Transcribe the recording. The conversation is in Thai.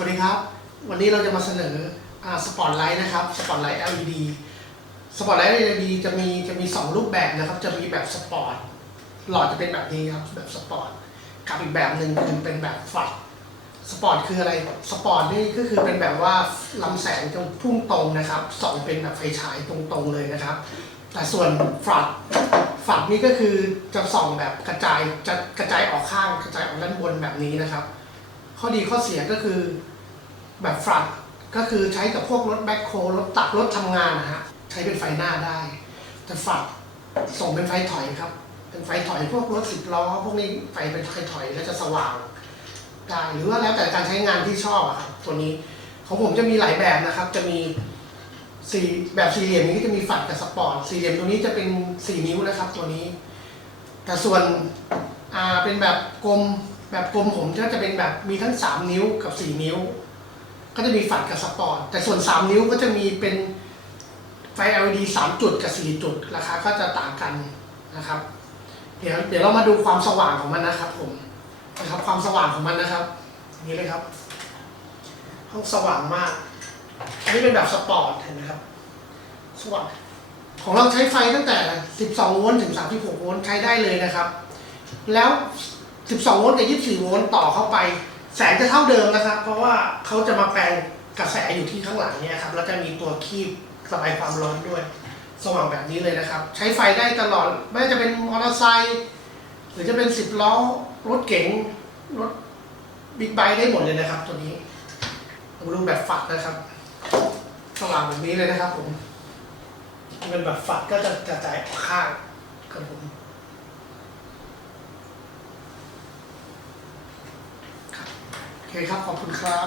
วัสดีครับ วันนี้เราจะมาเสนอสปอตไลท์นะครับสปอตไลท์ LED สปอตไลท์ LED จะมีจะมี 2 รูปแบบนะครับ จะมีแบบสปอร์ตหลอดจะเป็นแบบนี้ครับแบบสปอร์ตกับอีกแบบหนึ่งคือเป็นแบบฝัดสปอร์ตคืออะไรสปอร์ตนี่ก็คือเป็นแบบว่าลำแสงจะพุ่งตรงนะครับส่องเป็นแบบไฟฉายตรงๆเลยนะครับ แต่ส่วนฝัดฝัดนี่ก็คือจะส่องแบบกระจายจะกระจายออกข้างกระจายออกด้านบนแบบนี้นะครับ ข้อดีข้อเสียก็คือแบบฟลัดก็คือใช้กับพวกรถแบ็คโฮรถตักรถทำงานนะฮะใช้เป็นไฟหน้าได้ แต่ฟลัดส่งเป็นไฟถอยครับ เป็นไฟถอยพวกรถสิบล้อพวกนี้ไฟเป็นไฟถอยแล้วจะสว่างได้หรือว่าแล้วแต่การใช้งานที่ชอบอะครับตัวนี้ของผมจะมีหลายแบบนะครับ จะมีสี่แบบสี่เหลี่ยมนี้จะมีฝัดกับสปอร์ตสี่เหลี่ยมตัวนี้จะเป็นสี่นิ้วนะครับตัวนี้ แต่ส่วนอ่าเป็นแบบกลม แบบกลมผมก็จะเป็นแบบมีทั้ง 3 นิ้วกับ 4 นิ้ว ก็จะมีฝัดกับสปอร์ต แต่ส่วน 3 นิ้วก็จะมีเป็นไฟ LED 3 จุดกับ 4 จุด ราคาก็จะต่างกันนะครับ เดี๋ยวเดี๋ยวเรามาดูความสว่างของมันนะครับ ผมนะครับความสว่างของมันนะครับนี้เลยครับ ห้องสว่างมาก อันนี้เป็นแบบสปอร์ตเห็นไหมครับ สว่างของเราใช้ไฟตั้งแต่ 12 โวลต์ถึง 36 โวลต์ใช้ได้เลยนะครับ แล้ว 12 โวลต์กับ 24 โวลต์ต่อเข้าไป แสงจะเท่าเดิมนะครับ เพราะว่าเขาจะมาแปลงกระแสอยู่ที่ข้างหลังเนี่ยครับ แล้วจะมีตัวคีบระบายความร้อนด้วย สว่างแบบนี้เลยนะครับ ใช้ไฟได้ตลอด ไม่ว่าจะเป็นมอเตอร์ไซค์หรือจะเป็น 10 ล้อ รถเก๋ง รถบิ๊กไบค์ได้หมดเลยนะครับ ตัวนี้ดูปแบบฝัดนะครับ สว่างแบบนี้เลยนะครับผมเป็นแบบฝัดก็จะกระจายออกข้างครับผมครับ โอเคครับ ขอบคุณครับ